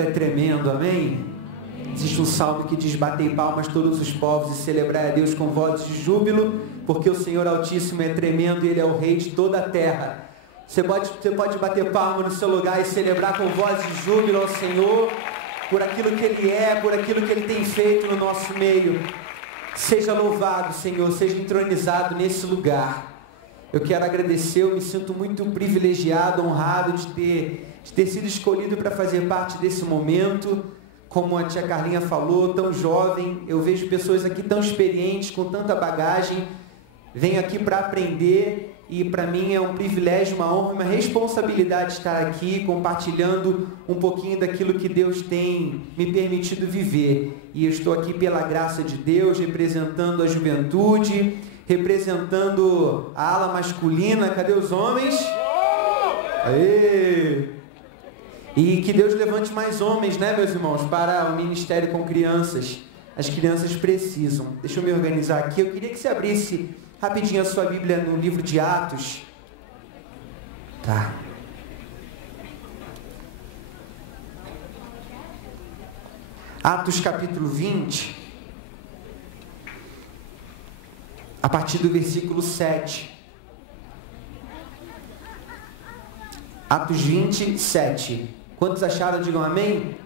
Senhor é tremendo, amém? Existe um salmo que diz: batei palmas todos os povos e celebrai a Deus com vozes de júbilo, porque o Senhor Altíssimo é tremendo e Ele é o Rei de toda a terra. Você pode bater palma no seu lugar e celebrar com vozes de júbilo ao Senhor, por aquilo que Ele é, por aquilo que Ele tem feito no nosso meio. Seja louvado, Senhor, seja entronizado nesse lugar. Eu quero agradecer, eu me sinto muito privilegiado, honrado de ter sido escolhido para fazer parte desse momento. Como a tia Carlinha falou, tão jovem, eu vejo pessoas aqui tão experientes, com tanta bagagem. Venho aqui para aprender e para mim é um privilégio, uma honra, uma responsabilidade estar aqui compartilhando um pouquinho daquilo que Deus tem me permitido viver. E eu estou aqui pela graça de Deus, representando a juventude, representando a ala masculina. Cadê os homens? Aê! E que Deus levante mais homens, né, meus irmãos, para o ministério com crianças. As crianças precisam. Deixa eu me organizar aqui. Eu queria que você abrisse rapidinho a sua Bíblia no livro de Atos. Tá. Atos capítulo 20. A partir do versículo 7. Atos 20, 7. Quantos acharam? Digam amém.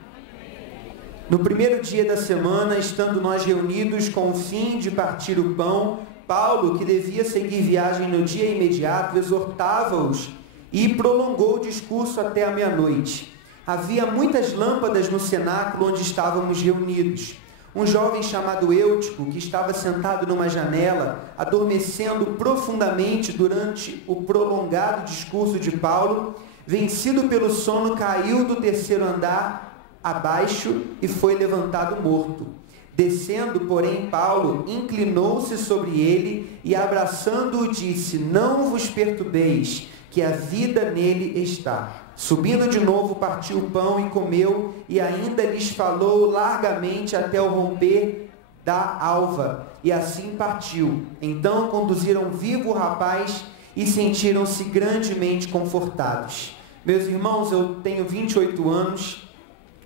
No primeiro dia da semana, estando nós reunidos com o fim de partir o pão, Paulo, que devia seguir viagem no dia imediato, exortava-os e prolongou o discurso até a meia-noite. Havia muitas lâmpadas no cenáculo onde estávamos reunidos. Um jovem chamado Eutico, que estava sentado numa janela, adormecendo profundamente durante o prolongado discurso de Paulo, vencido pelo sono, caiu do terceiro andar abaixo e foi levantado morto. Descendo, porém, Paulo inclinou-se sobre ele e, abraçando-o, disse: não vos perturbeis, que a vida nele está. Subindo de novo, partiu o pão e comeu, e ainda lhes falou largamente até o romper da alva, e assim partiu. Então conduziram vivo o rapaz e sentiram-se grandemente confortados. Meus irmãos, eu tenho 28 anos,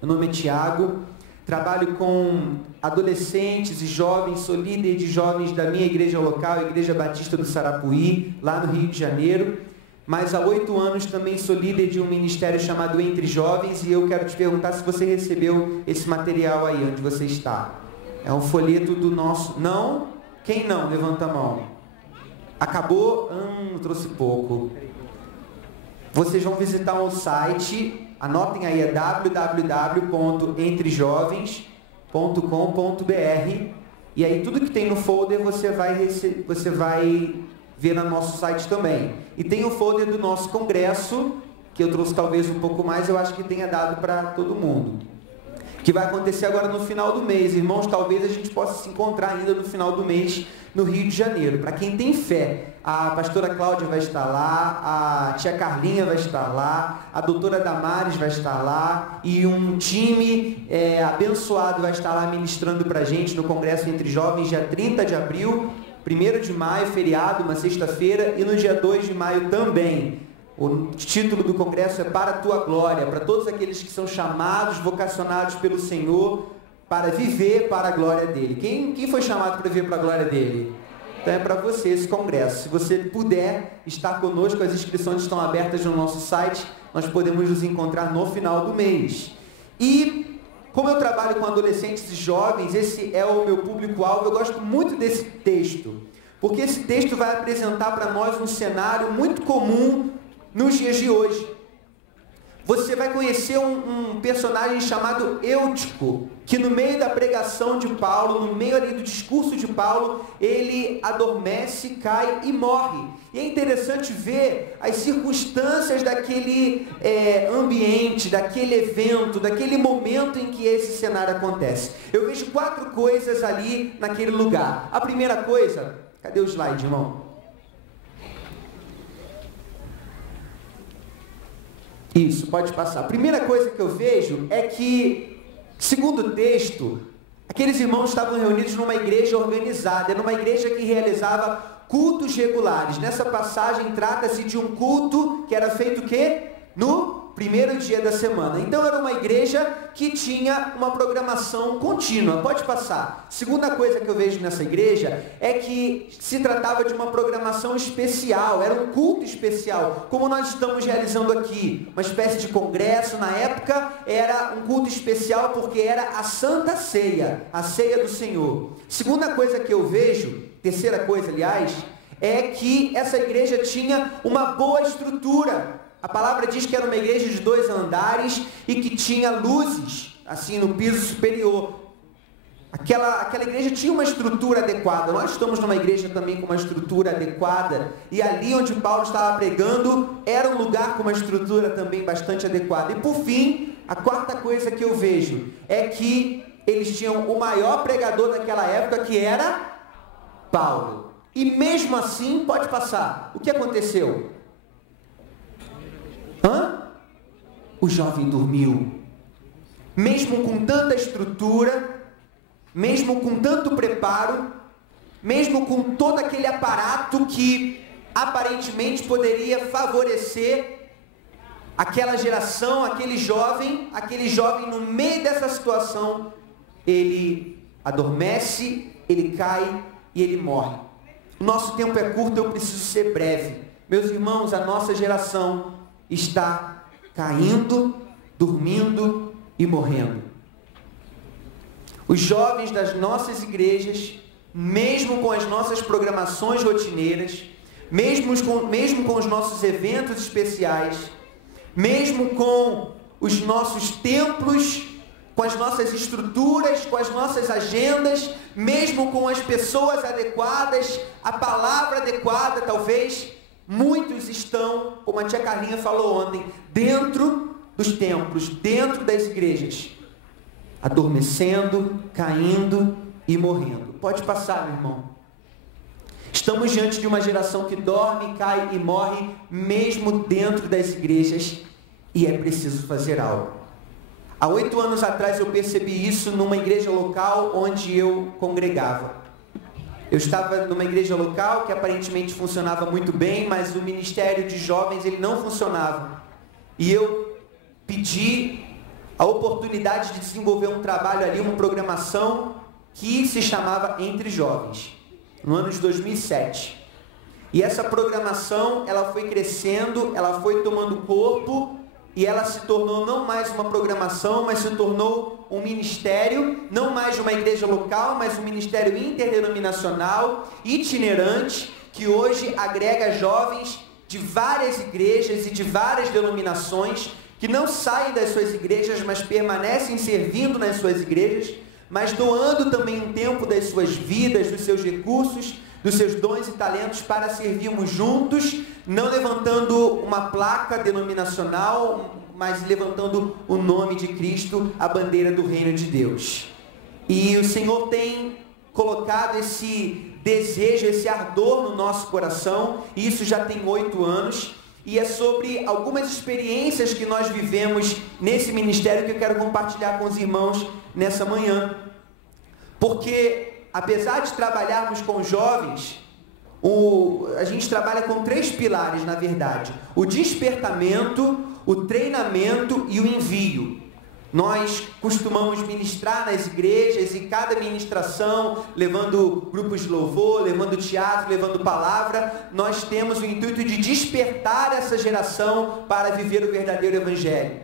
meu nome é Tiago, trabalho com adolescentes e jovens, sou líder de jovens da minha igreja local, a Igreja Batista do Sarapuí, lá no Rio de Janeiro, mas há 8 anos também sou líder de um ministério chamado Entre Jovens, e eu quero te perguntar se você recebeu esse material aí onde você está. É um folheto do nosso... Não? Quem não? Levanta a mão. Acabou? Trouxe pouco. Vocês vão visitar o site, anotem aí, é www.entrejovens.com.br, e aí tudo que tem no folder você vai ver no nosso site também. E tem o folder do nosso congresso, que eu trouxe talvez um pouco mais, eu acho que tenha dado para todo mundo. Que vai acontecer agora no final do mês. Irmãos, talvez a gente possa se encontrar ainda no final do mês no Rio de Janeiro. Para quem tem fé, a pastora Cláudia vai estar lá, a tia Carlinha vai estar lá, a doutora Damares vai estar lá, e um time abençoado vai estar lá ministrando para a gente no Congresso Entre Jovens, dia 30 de abril, 1º de maio, feriado, uma sexta-feira, e no dia 2 de maio também. O título do congresso é Para a Tua Glória, para todos aqueles que são chamados, vocacionados pelo Senhor para viver para a glória dele. Quem foi chamado para viver para a glória dele? Então é para você esse congresso. Se você puder estar conosco, as inscrições estão abertas no nosso site, nós podemos nos encontrar no final do mês. E como eu trabalho com adolescentes e jovens, esse é o meu público-alvo, eu gosto muito desse texto, porque esse texto vai apresentar para nós um cenário muito comum nos dias de hoje. Você vai conhecer um personagem chamado Eutico, que no meio da pregação de Paulo, no meio ali do discurso de Paulo, ele adormece, cai e morre. E é interessante ver as circunstâncias daquele ambiente, daquele evento, daquele momento em que esse cenário acontece. Eu vejo 4 coisas ali naquele lugar. A primeira coisa, cadê o slide, irmão? Isso, pode passar. A primeira coisa que eu vejo é que, segundo o texto, aqueles irmãos estavam reunidos numa igreja organizada, numa igreja que realizava cultos regulares. Nessa passagem trata-se de um culto que era feito o quê? No primeiro dia da semana. Então era uma igreja que tinha uma programação contínua. Pode passar. Segunda coisa que eu vejo nessa igreja é que se tratava de uma programação especial, era um culto especial, como nós estamos realizando aqui, uma espécie de congresso. Na época era um culto especial porque era a Santa Ceia, a Ceia do Senhor. Segunda coisa que eu vejo, terceira coisa, aliás, é que essa igreja tinha uma boa estrutura. A palavra diz que era uma igreja de 2 andares e que tinha luzes, assim, no piso superior. Aquela igreja tinha uma estrutura adequada. Nós estamos numa igreja também com uma estrutura adequada. E ali onde Paulo estava pregando, era um lugar com uma estrutura também bastante adequada. E por fim, a quarta coisa que eu vejo é que eles tinham o maior pregador daquela época, que era Paulo. E mesmo assim, pode passar. O que aconteceu? O jovem dormiu. Mesmo com tanta estrutura, mesmo com tanto preparo, mesmo com todo aquele aparato que aparentemente poderia favorecer aquela geração, aquele jovem no meio dessa situação, ele adormece, ele cai e ele morre. O nosso tempo é curto, eu preciso ser breve. Meus irmãos, a nossa geração está caindo, dormindo e morrendo. Os jovens das nossas igrejas, mesmo com as nossas programações rotineiras, mesmo com os nossos eventos especiais, mesmo com os nossos templos, com as nossas estruturas, com as nossas agendas, mesmo com as pessoas adequadas, a palavra adequada, talvez, muitos estão, como a tia Carlinha falou ontem, dentro dos templos, dentro das igrejas, adormecendo, caindo e morrendo. Pode passar, meu irmão. Estamos diante de uma geração que dorme, cai e morre, mesmo dentro das igrejas, e é preciso fazer algo. Há 8 anos atrás eu percebi isso numa igreja local onde eu congregava. Eu estava numa igreja local que aparentemente funcionava muito bem, mas o ministério de jovens ele não funcionava. E eu pedi a oportunidade de desenvolver um trabalho ali, uma programação que se chamava Entre Jovens, no ano de 2007. E essa programação, ela foi crescendo, ela foi tomando corpo, e ela se tornou não mais uma programação, mas se tornou um ministério, não mais uma igreja local, mas um ministério interdenominacional, itinerante, que hoje agrega jovens de várias igrejas e de várias denominações, que não saem das suas igrejas, mas permanecem servindo nas suas igrejas, mas doando também um tempo das suas vidas, dos seus recursos, dos seus dons e talentos para servirmos juntos, não levantando uma placa denominacional, mas levantando o nome de Cristo, a bandeira do reino de Deus. E o Senhor tem colocado esse desejo, esse ardor no nosso coração, e isso já tem 8 anos, e é sobre algumas experiências que nós vivemos nesse ministério que eu quero compartilhar com os irmãos nessa manhã. Porque apesar de trabalharmos com jovens, a gente trabalha com 3 pilares, na verdade: o despertamento, o treinamento e o envio. Nós costumamos ministrar nas igrejas e cada ministração, levando grupos de louvor, levando teatro, levando palavra, nós temos o intuito de despertar essa geração para viver o verdadeiro evangelho.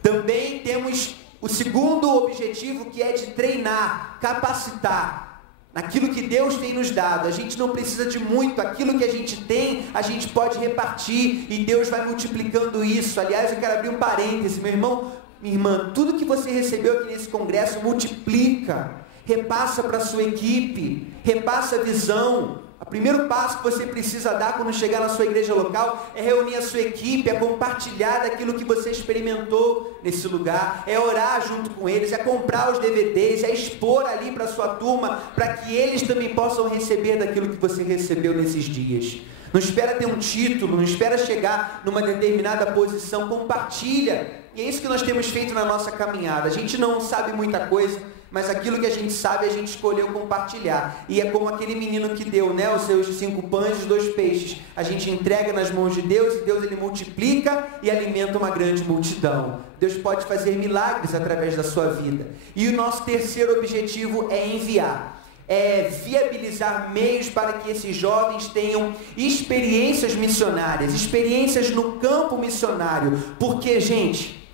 Também temos o segundo objetivo, que é de treinar, capacitar naquilo que Deus tem nos dado. A gente não precisa de muito, aquilo que a gente tem, a gente pode repartir e Deus vai multiplicando isso. Aliás, eu quero abrir um parêntese, meu irmão, minha irmã, tudo que você recebeu aqui nesse congresso, multiplica, repassa para a sua equipe, repassa a visão. O primeiro passo que você precisa dar quando chegar na sua igreja local é reunir a sua equipe, é compartilhar daquilo que você experimentou nesse lugar, é orar junto com eles, é comprar os DVDs, é expor ali para a sua turma, para que eles também possam receber daquilo que você recebeu nesses dias. Não espera ter um título, não espera chegar numa determinada posição, compartilha. E é isso que nós temos feito na nossa caminhada. A gente não sabe muita coisa, mas aquilo que a gente sabe a gente escolheu compartilhar. E é como aquele menino que deu, né, os seus 5 pães e os 2 peixes. A gente entrega nas mãos de Deus e Deus ele multiplica e alimenta uma grande multidão. Deus pode fazer milagres através da sua vida. E o nosso terceiro objetivo é enviar. É viabilizar meios para que esses jovens tenham experiências missionárias, experiências no campo missionário. Porque, gente,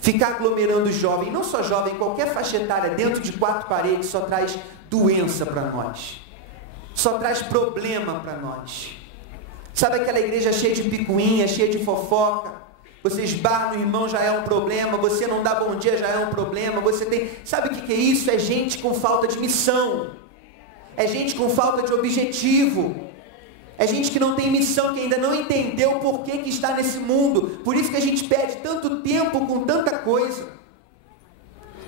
ficar aglomerando jovem, não só jovem, qualquer faixa etária dentro de 4 paredes só traz doença para nós. Só traz problema para nós. Sabe aquela igreja cheia de picuinha, cheia de fofoca? Você esbarra no irmão, já é um problema. Você não dá bom dia, já é um problema. Você tem... Sabe o que é isso? É gente com falta de missão. É gente com falta de objetivo. É gente que não tem missão, que ainda não entendeu o porquê que está nesse mundo. Por isso que a gente perde tanto tempo com tanta coisa.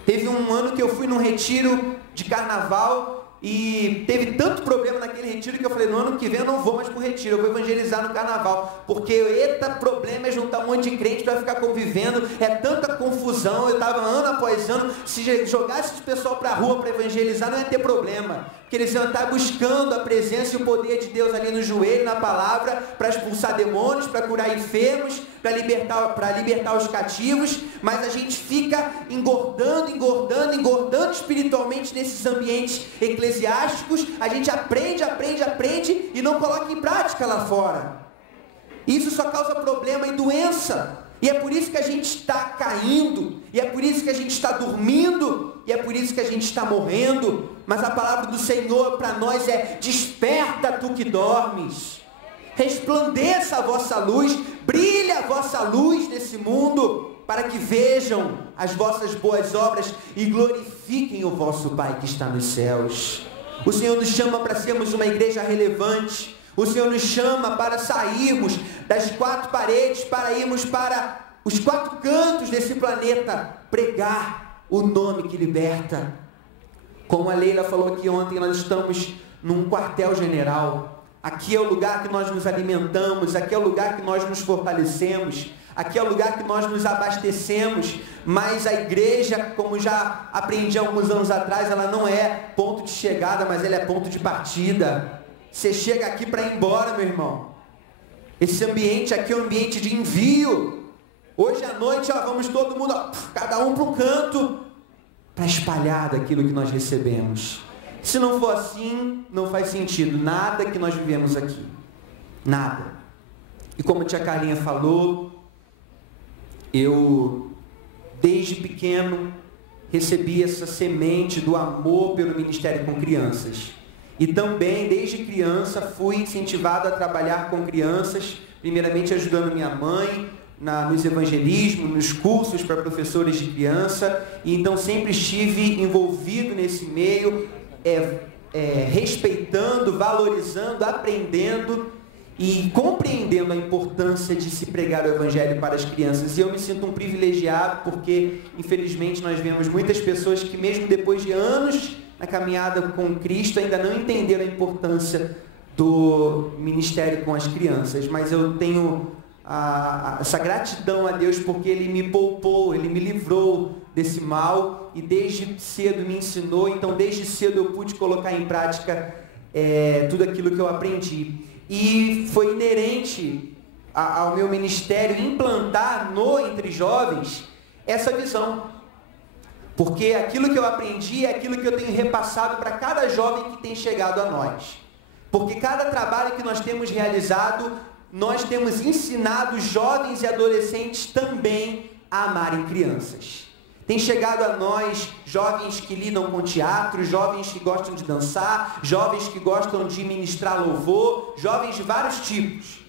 Teve um ano que eu fui num retiro de carnaval e teve tanto problema naquele retiro que eu falei, no ano que vem eu não vou mais para o retiro, eu vou evangelizar no carnaval, porque eita, problema é juntar um monte de crente para ficar convivendo, é tanta confusão. Eu estava ano após ano, se jogasse esse pessoal para a rua para evangelizar não ia ter problema, porque eles iam estar buscando a presença e o poder de Deus ali no joelho, na palavra, para expulsar demônios, para curar enfermos, para libertar os cativos. Mas a gente fica engordando espiritualmente nesses ambientes eclesiásticos. A gente aprende e não coloca em prática lá fora. Isso só causa problema e doença. E é por isso que a gente está caindo, e é por isso que a gente está dormindo, e é por isso que a gente está morrendo. Mas a palavra do Senhor para nós é: desperta tu que dormes, resplandeça a vossa luz, brilha a vossa luz nesse mundo, para que vejam as vossas boas obras e glorifiquem o vosso Pai que está nos céus. O Senhor nos chama para sermos uma igreja relevante. O Senhor nos chama para sairmos das 4 paredes, para irmos para os 4 cantos desse planeta, pregar o nome que liberta. Como a Leila falou aqui ontem, nós estamos num quartel-general. Aqui é o lugar que nós nos alimentamos, aqui é o lugar que nós nos fortalecemos, aqui é o lugar que nós nos abastecemos. Mas a igreja, como já aprendi alguns anos atrás, ela não é ponto de chegada, mas ela é ponto de partida. Você chega aqui para ir embora, meu irmão. Esse ambiente aqui é um ambiente de envio. Hoje à noite, vamos todo mundo, cada um para um canto, para espalhar daquilo que nós recebemos. Se não for assim, não faz sentido nada que nós vivemos aqui. Nada. E como a tia Carlinha falou, eu, desde pequeno, recebi essa semente do amor pelo ministério com crianças. E também, desde criança, fui incentivado a trabalhar com crianças, primeiramente ajudando minha mãe nos evangelismos, nos cursos para professores de criança. E então sempre estive envolvido nesse meio, respeitando, valorizando, aprendendo e compreendendo a importância de se pregar o evangelho para as crianças. E eu me sinto um privilegiado, porque infelizmente nós vemos muitas pessoas que mesmo depois de anos na caminhada com Cristo ainda não entenderam a importância do ministério com as crianças. Mas eu tenho essa gratidão a Deus, porque Ele me poupou, Ele me livrou desse mal e desde cedo me ensinou. Então desde cedo eu pude colocar em prática tudo aquilo que eu aprendi. E foi inerente ao meu ministério implantar entre jovens essa visão. Porque aquilo que eu aprendi é aquilo que eu tenho repassado para cada jovem que tem chegado a nós. Porque cada trabalho que nós temos realizado, nós temos ensinado jovens e adolescentes também a amarem crianças. Tem chegado a nós jovens que lidam com teatro, jovens que gostam de dançar, jovens que gostam de ministrar louvor, jovens de vários tipos.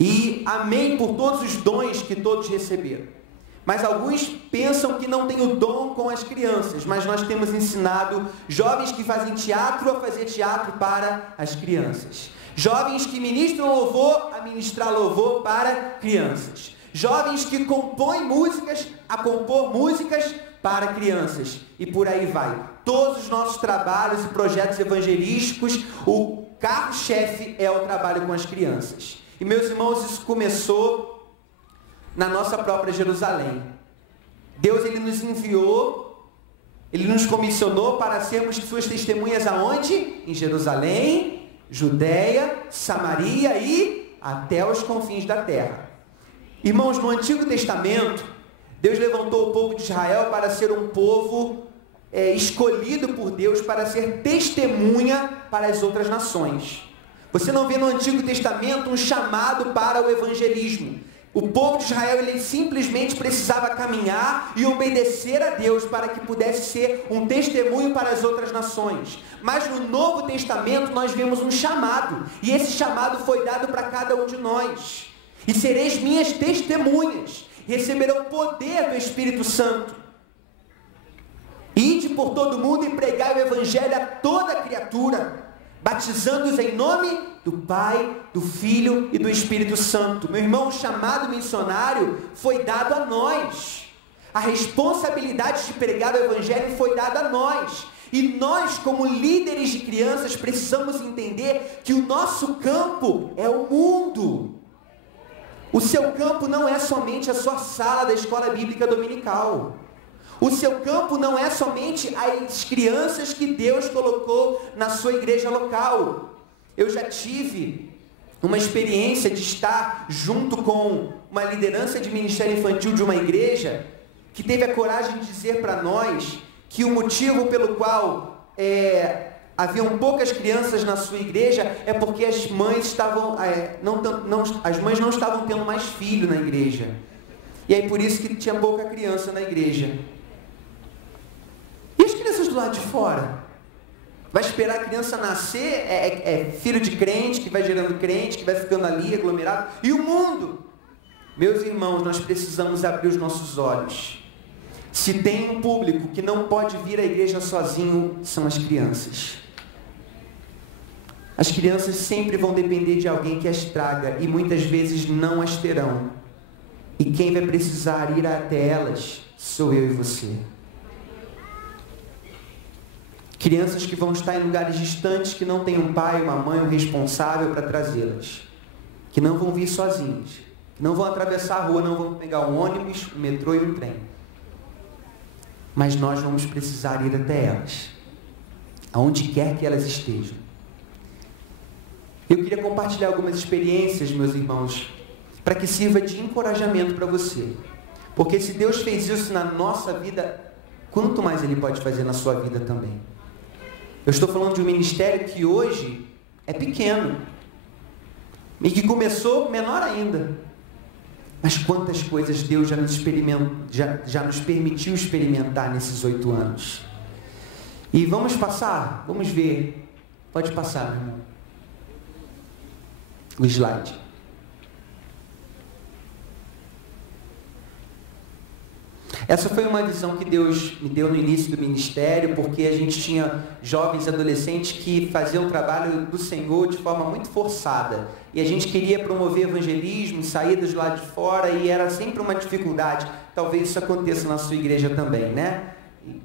E amém por todos os dons que todos receberam. Mas alguns pensam que não tem o dom com as crianças, mas nós temos ensinado jovens que fazem teatro a fazer teatro para as crianças. Jovens que ministram louvor a ministrar louvor para crianças. Jovens que compõem músicas a compor músicas para crianças. E por aí vai. Todos os nossos trabalhos e projetos evangelísticos, o carro-chefe é o trabalho com as crianças. E meus irmãos, isso começou na nossa própria Jerusalém. Deus, Ele nos enviou Ele nos comissionou para sermos suas testemunhas aonde? Em Jerusalém, Judeia, Samaria e até os confins da terra. Irmãos, no Antigo Testamento, Deus levantou o povo de Israel para ser um povo escolhido por Deus para ser testemunha para as outras nações. Você não vê no Antigo Testamento um chamado para o evangelismo. O povo de Israel, ele simplesmente precisava caminhar e obedecer a Deus para que pudesse ser um testemunho para as outras nações. Mas no Novo Testamento nós vemos um chamado, e esse chamado foi dado para cada um de nós. E sereis minhas testemunhas, receberão poder do Espírito Santo. Ide por todo mundo e pregai o evangelho a toda criatura, batizando-os em nome do Pai, do Filho e do Espírito Santo. Meu irmão, o chamado missionário foi dado a nós. A responsabilidade de pregar o evangelho foi dada a nós. E nós, como líderes de crianças, precisamos entender que o nosso campo é o mundo. O seu campo não é somente a sua sala da escola bíblica dominical. O seu campo não é somente as crianças que Deus colocou na sua igreja local. Eu já tive uma experiência de estar junto com uma liderança de ministério infantil de uma igreja que teve a coragem de dizer para nós que o motivo pelo qual haviam poucas crianças na sua igreja é porque as mães não estavam tendo mais filho na igreja. E aí por isso que tinha pouca criança na igreja. E as crianças do lado de fora? Vai esperar a criança nascer, filho de crente, que vai gerando crente, que vai ficando ali aglomerado. E o mundo? Meus irmãos, nós precisamos abrir os nossos olhos. Se tem um público que não pode vir à igreja sozinho, são as crianças. As crianças sempre vão depender de alguém que as traga e muitas vezes não as terão. E quem vai precisar ir até elas sou eu e você. Crianças que vão estar em lugares distantes, que não têm um pai, uma mãe, um responsável para trazê-las. Que não vão vir sozinhos. Que não vão atravessar a rua, não vão pegar um ônibus, um metrô e um trem. Mas nós vamos precisar ir até elas. Aonde quer que elas estejam. Eu queria compartilhar algumas experiências, meus irmãos, para que sirva de encorajamento para você. Porque se Deus fez isso na nossa vida, quanto mais Ele pode fazer na sua vida também. Eu estou falando de um ministério que hoje é pequeno. E que começou menor ainda. Mas quantas coisas Deus já nos permitiu experimentar nesses 8 anos. E vamos passar? Vamos ver. Pode passar, meu irmão. O slide. Essa foi uma visão que Deus me deu no início do ministério, porque a gente tinha jovens e adolescentes que faziam o trabalho do Senhor de forma muito forçada. E a gente queria promover evangelismo, saídas do lado de fora, e era sempre uma dificuldade. Talvez isso aconteça na sua igreja também, né?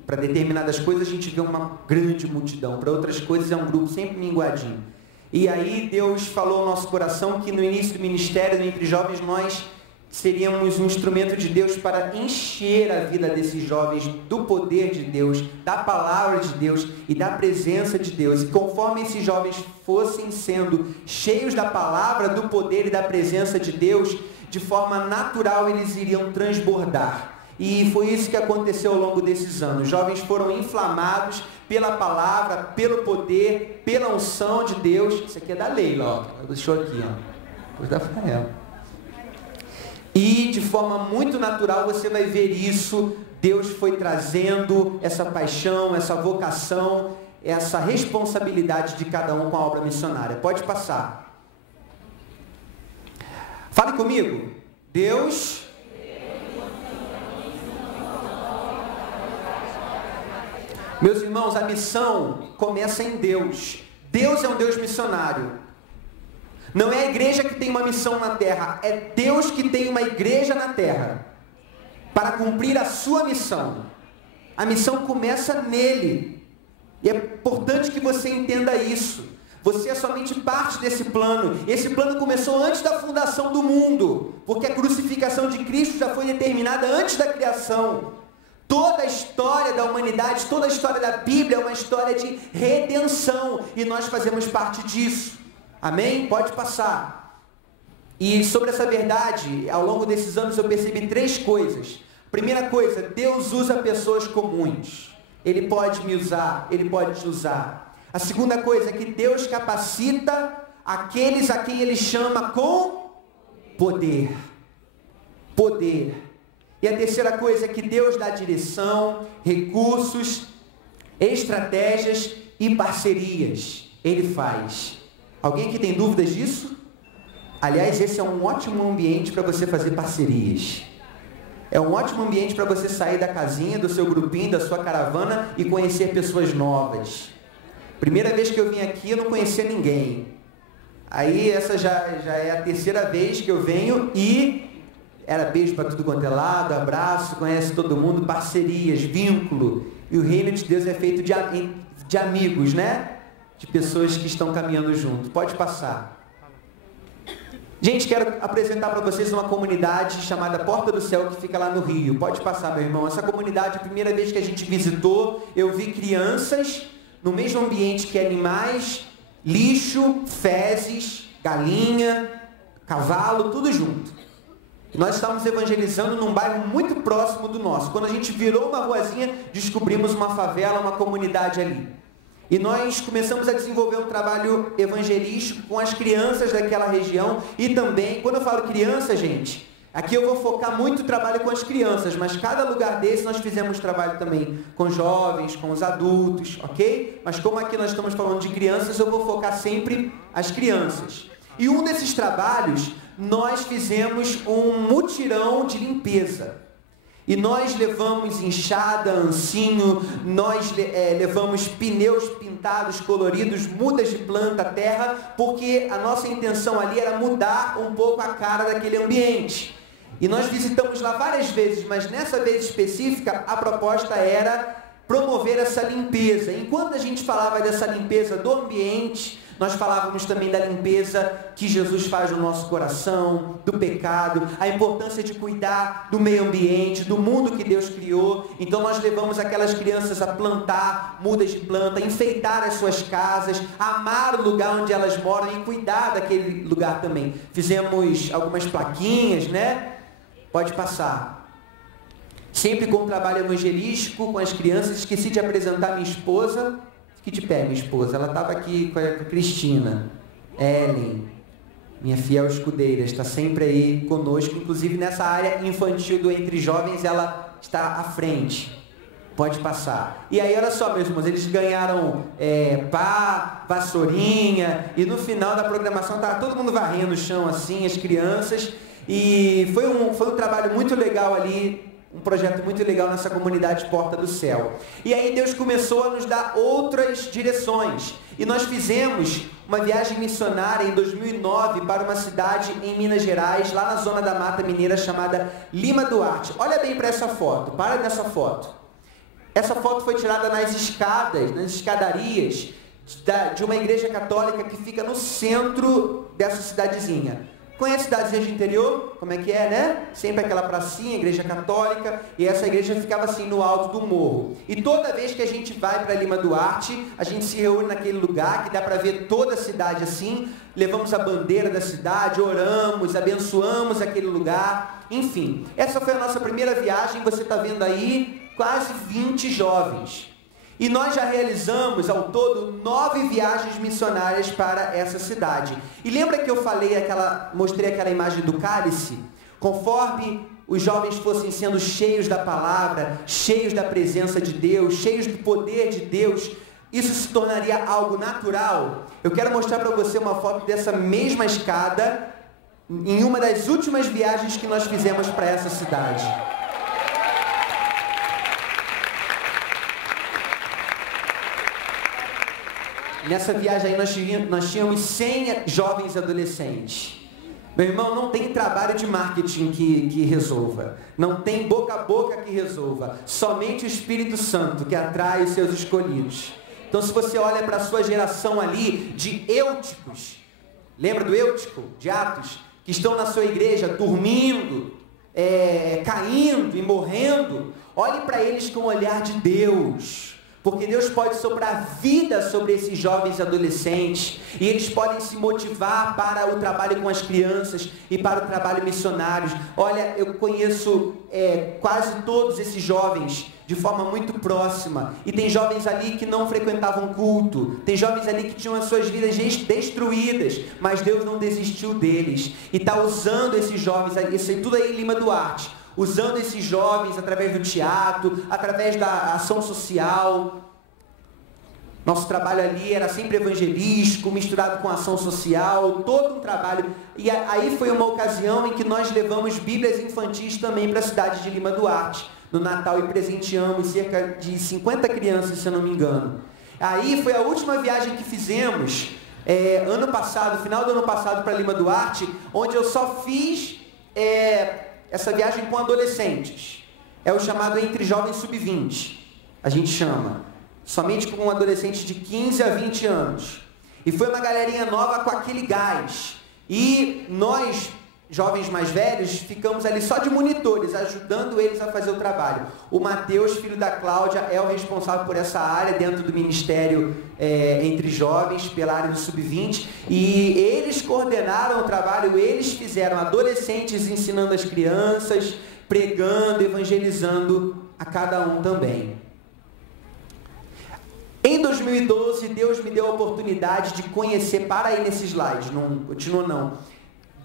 Para determinadas coisas a gente vê uma grande multidão, para outras coisas é um grupo sempre minguadinho. E aí Deus falou ao nosso coração que no início do ministério, entre jovens, nós seríamos um instrumento de Deus para encher a vida desses jovens do poder de Deus, da palavra de Deus e da presença de Deus. E conforme esses jovens fossem sendo cheios da palavra, do poder e da presença de Deus, de forma natural eles iriam transbordar. E foi isso que aconteceu ao longo desses anos. Os jovens foram inflamados pela palavra, pelo poder, pela unção de Deus. Isso aqui é da Leila, ó. Deixou aqui, ó. Depois da Rafaela. E de forma muito natural você vai ver isso. Deus foi trazendo essa paixão, essa vocação, essa responsabilidade de cada um com a obra missionária. Pode passar. Fale comigo. Deus... Meus irmãos, a missão começa em Deus. Deus é um Deus missionário. Não é a igreja que tem uma missão na terra, é Deus que tem uma igreja na terra para cumprir a sua missão. A missão começa nele. E é importante que você entenda isso. Você é somente parte desse plano. Esse plano começou antes da fundação do mundo, porque a crucificação de Cristo já foi determinada antes da criação. Toda a história da humanidade, toda a história da Bíblia é uma história de redenção, e nós fazemos parte disso. Amém? Pode passar. E sobre essa verdade, ao longo desses anos eu percebi 3 coisas. Primeira coisa, Deus usa pessoas comuns. Ele pode me usar, Ele pode te usar. A segunda coisa é que Deus capacita aqueles a quem Ele chama com poder. Poder. E a terceira coisa é que Deus dá direção, recursos, estratégias e parcerias. Ele faz. Alguém aqui tem dúvidas disso? Aliás, esse é um ótimo ambiente para você fazer parcerias. É um ótimo ambiente para você sair da casinha, do seu grupinho, da sua caravana e conhecer pessoas novas. Primeira vez que eu vim aqui, eu não conhecia ninguém. Aí essa já é a terceira vez que eu venho e era beijo para tudo quanto é lado, abraço, conhece todo mundo, parcerias, vínculo. E o reino de Deus é feito de amigos, né? De pessoas que estão caminhando junto. Pode passar. Gente, quero apresentar para vocês uma comunidade chamada Porta do Céu, que fica lá no Rio. Pode passar, meu irmão. Essa comunidade, a primeira vez que a gente visitou, eu vi crianças no mesmo ambiente que animais, lixo, fezes, galinha, cavalo, tudo junto. Nós estávamos evangelizando num bairro muito próximo do nosso. Quando a gente virou uma ruazinha, descobrimos uma favela, uma comunidade ali. E nós começamos a desenvolver um trabalho evangelístico com as crianças daquela região e também, quando eu falo criança, gente, aqui eu vou focar muito o trabalho com as crianças, mas cada lugar desse nós fizemos trabalho também com jovens, com os adultos, ok? Mas como aqui nós estamos falando de crianças, eu vou focar sempre as crianças. E um desses trabalhos, nós fizemos um mutirão de limpeza. E nós levamos enxada, ancinho, nós levamos pneus pintados, coloridos, mudas de planta, terra, porque a nossa intenção ali era mudar um pouco a cara daquele ambiente. E nós visitamos lá várias vezes, mas nessa vez específica, a proposta era promover essa limpeza. Enquanto a gente falava dessa limpeza do ambiente, nós falávamos também da limpeza que Jesus faz no nosso coração, do pecado, a importância de cuidar do meio ambiente, do mundo que Deus criou. Então nós levamos aquelas crianças a plantar mudas de planta, enfeitar as suas casas, amar o lugar onde elas moram e cuidar daquele lugar também. Fizemos algumas plaquinhas, né? Pode passar. Sempre com um trabalho evangelístico com as crianças. Esqueci de apresentar minha esposa. Fique de pé, minha esposa. Ela estava aqui com a Cristina. Ellen, minha fiel escudeira, está sempre aí conosco. Inclusive nessa área infantil do Entre Jovens, ela está à frente. Pode passar. E aí, olha só, meus irmãos, eles ganharam pá, vassourinha. E no final da programação, estava todo mundo varrendo o chão assim, as crianças. E foi um trabalho muito legal ali. Um projeto muito legal nessa comunidade Porta do Céu. E aí Deus começou a nos dar outras direções. E nós fizemos uma viagem missionária em 2009 para uma cidade em Minas Gerais, lá na zona da Mata Mineira, chamada Lima Duarte. Olha bem para essa foto, para nessa foto. Essa foto foi tirada nas escadas, nas escadarias de uma igreja católica que fica no centro dessa cidadezinha. Conhece cidadezinha de interior? Como é que é, né? Sempre aquela pracinha, igreja católica, e essa igreja ficava assim no alto do morro. E toda vez que a gente vai para Lima Duarte, a gente se reúne naquele lugar que dá para ver toda a cidade assim, levamos a bandeira da cidade, oramos, abençoamos aquele lugar, enfim. Essa foi a nossa primeira viagem, você está vendo aí quase 20 jovens. E nós já realizamos, ao todo, 9 viagens missionárias para essa cidade. E lembra que eu mostrei aquela imagem do cálice? Conforme os jovens fossem sendo cheios da palavra, cheios da presença de Deus, cheios do poder de Deus, isso se tornaria algo natural. Eu quero mostrar para você uma foto dessa mesma escada em uma das últimas viagens que nós fizemos para essa cidade. Nessa viagem aí nós tínhamos 100 jovens adolescentes. Meu irmão, não tem trabalho de marketing que resolva. Não tem boca a boca que resolva. Somente o Espírito Santo que atrai os seus escolhidos. Então se você olha para a sua geração ali de Eúticos, lembra do Eútico, de Atos? Que estão na sua igreja dormindo, caindo e morrendo. Olhe para eles com o olhar de Deus, porque Deus pode soprar vida sobre esses jovens e adolescentes, e eles podem se motivar para o trabalho com as crianças e para o trabalho missionário. Olha, eu conheço quase todos esses jovens de forma muito próxima, e tem jovens ali que não frequentavam culto, tem jovens ali que tinham as suas vidas destruídas, mas Deus não desistiu deles, e está usando esses jovens, isso tudo aí em Lima Duarte, usando esses jovens através do teatro, através da ação social. Nosso trabalho ali era sempre evangelístico, misturado com ação social, todo um trabalho. E aí foi uma ocasião em que nós levamos Bíblias infantis também para a cidade de Lima Duarte, no Natal, e presenteamos cerca de 50 crianças, se eu não me engano. Aí foi a última viagem que fizemos, ano passado, final do ano passado, para Lima Duarte, onde eu só fiz essa viagem com adolescentes. É o chamado Entre Jovens Sub-20, a gente chama. Somente com adolescentes de 15 a 20 anos. E foi uma galerinha nova com aquele gás. E nós, jovens mais velhos, ficamos ali só de monitores, ajudando eles a fazer o trabalho. O Mateus, filho da Cláudia, é o responsável por essa área dentro do Ministério Entre Jovens, pela área do Sub-20. E eles coordenaram o trabalho, eles fizeram adolescentes ensinando as crianças, pregando, evangelizando a cada um também. Em 2012, Deus me deu a oportunidade de conhecer, para aí nesse slide, não continua não,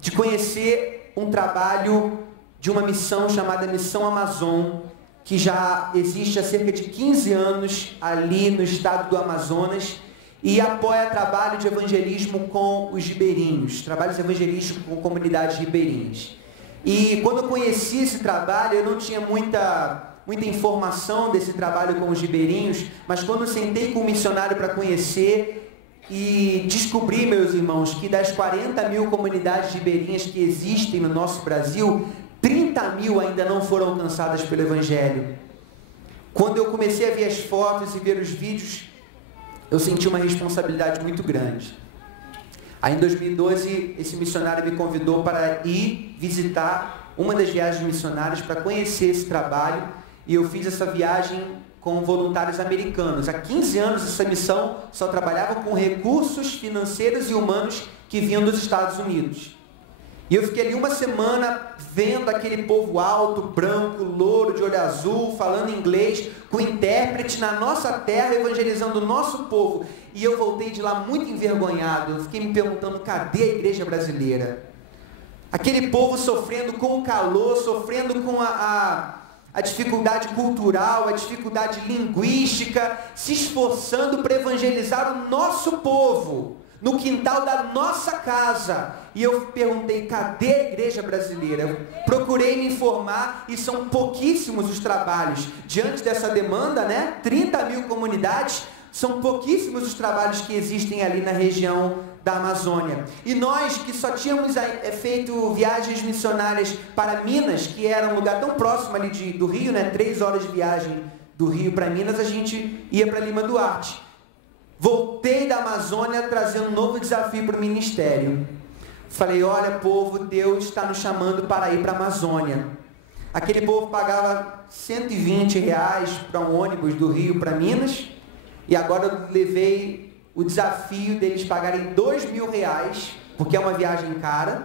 de conhecer um trabalho de uma missão chamada Missão Amazon, que já existe há cerca de 15 anos ali no estado do Amazonas, e apoia trabalho de evangelismo com os ribeirinhos, trabalhos evangelísticos com comunidades ribeirinhas. E quando eu conheci esse trabalho, eu não tinha muita informação desse trabalho com os ribeirinhos, mas quando eu sentei com um missionário para conhecer e descobri, meus irmãos, que das 40 mil comunidades ribeirinhas que existem no nosso Brasil, 30 mil ainda não foram alcançadas pelo Evangelho. Quando eu comecei a ver as fotos e ver os vídeos, eu senti uma responsabilidade muito grande. Aí em 2012, esse missionário me convidou para ir visitar uma das viagens missionárias para conhecer esse trabalho, e eu fiz essa viagem com voluntários americanos. Há 15 anos essa missão só trabalhava com recursos financeiros e humanos que vinham dos Estados Unidos. E eu fiquei ali uma semana vendo aquele povo alto, branco, louro, de olho azul, falando inglês, com intérprete na nossa terra, evangelizando o nosso povo. E eu voltei de lá muito envergonhado. Eu fiquei me perguntando, cadê a igreja brasileira? Aquele povo sofrendo com o calor, sofrendo com a dificuldade cultural, a dificuldade linguística, se esforçando para evangelizar o nosso povo, no quintal da nossa casa. E eu perguntei, cadê a igreja brasileira? Eu procurei me informar e são pouquíssimos os trabalhos. Diante dessa demanda, 30 mil comunidades, são pouquíssimos os trabalhos que existem ali na região da Amazônia. E nós que só tínhamos feito viagens missionárias para Minas, que era um lugar tão próximo ali do Rio, 3 horas de viagem do Rio para Minas, a gente ia para Lima Duarte. Voltei da Amazônia trazendo um novo desafio para o ministério. Falei, olha povo, Deus está nos chamando para ir para a Amazônia. Aquele povo pagava R$120 para um ônibus do Rio para Minas, e agora eu levei o desafio deles pagarem R$2.000, porque é uma viagem cara,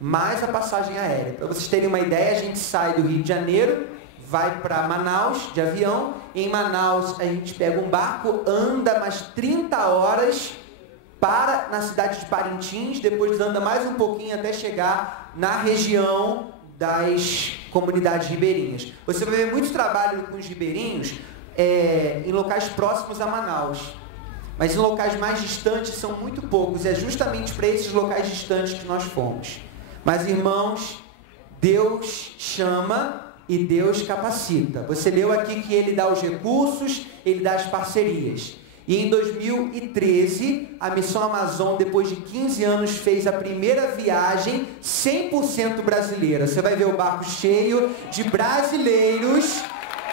mais a passagem aérea. Para vocês terem uma ideia, a gente sai do Rio de Janeiro, vai para Manaus de avião, em Manaus a gente pega um barco, anda mais 30 horas, para na cidade de Parintins, depois anda mais um pouquinho até chegar na região das comunidades ribeirinhas. Você vai ver muito trabalho com os ribeirinhos em locais próximos a Manaus, mas em locais mais distantes são muito poucos, e é justamente para esses locais distantes que nós fomos. Mas irmãos, Deus chama e Deus capacita. Você leu aqui que Ele dá os recursos, Ele dá as parcerias. E em 2013, a Missão Amazon, depois de 15 anos, fez a primeira viagem 100% brasileira. Você vai ver o barco cheio de brasileiros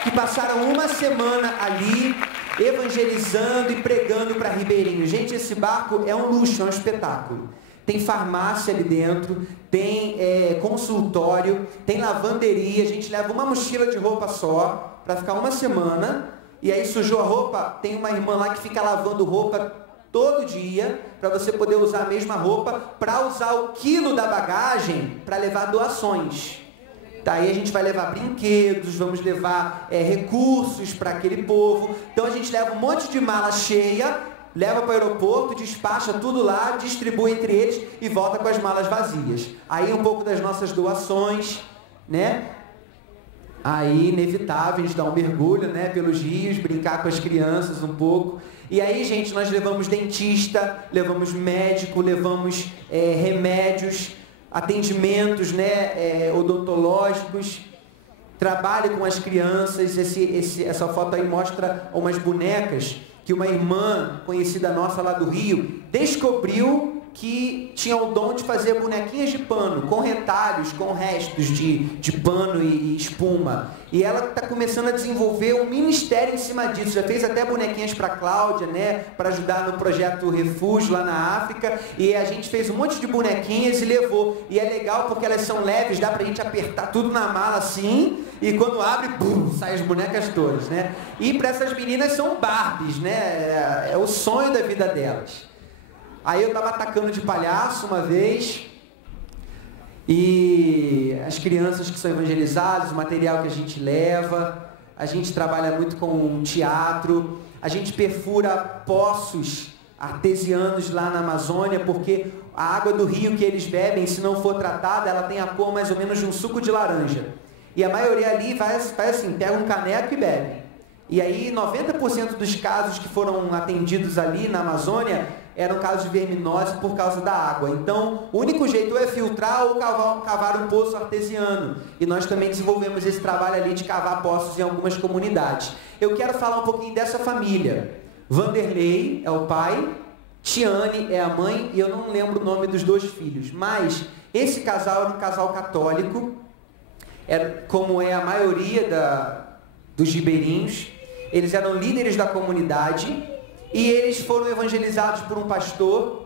que passaram uma semana ali, evangelizando e pregando para ribeirinhos. Gente, esse barco é um luxo, é um espetáculo. tem farmácia ali dentro, tem consultório, tem lavanderia. A gente leva uma mochila de roupa só para ficar uma semana, e aí sujou a roupa, tem uma irmã lá que fica lavando roupa todo dia, para você poder usar a mesma roupa, para usar o quilo da bagagem para levar doações. Daí a gente vai levar brinquedos, vamos levar recursos para aquele povo. Então a gente leva um monte de mala cheia, leva para o aeroporto, despacha tudo lá, distribui entre eles e volta com as malas vazias. Aí um pouco das nossas doações, né? Aí inevitável a gente dar um mergulho, né, pelos rios, brincar com as crianças um pouco. E aí, gente, nós levamos dentista, levamos médico, levamos remédios, atendimentos, né, odontológicos, trabalho com as crianças. Essa foto aí mostra umas bonecas que uma irmã conhecida nossa lá do Rio descobriu que tinha o dom de fazer bonequinhas de pano, com retalhos, com restos de pano e espuma. E ela está começando a desenvolver um ministério em cima disso. Já fez até bonequinhas para a Cláudia, né, para ajudar no projeto Refúgio lá na África. E a gente fez um monte de bonequinhas e levou. E é legal porque elas são leves, dá para a gente apertar tudo na mala assim, e quando abre, pum, saem as bonecas todas, né? E para essas meninas são Barbies, né? É o sonho da vida delas. Aí eu estava atacando de palhaço uma vez, e as crianças que são evangelizadas, o material que a gente leva, a gente trabalha muito com teatro, a gente perfura poços artesianos lá na Amazônia, porque a água do rio que eles bebem, se não for tratada, ela tem a cor mais ou menos de um suco de laranja. E a maioria ali faz assim, pega um caneco e bebe. E aí 90% dos casos que foram atendidos ali na Amazônia eram casos de verminose por causa da água. Então, o único jeito é filtrar ou cavar um poço artesiano. E nós também desenvolvemos esse trabalho ali de cavar poços em algumas comunidades. Eu quero falar um pouquinho dessa família. Vanderlei é o pai, Tiane é a mãe, e eu não lembro o nome dos dois filhos. Mas esse casal era um casal católico, como é a maioria dos ribeirinhos. Eles eram líderes da comunidade, e eles foram evangelizados por um pastor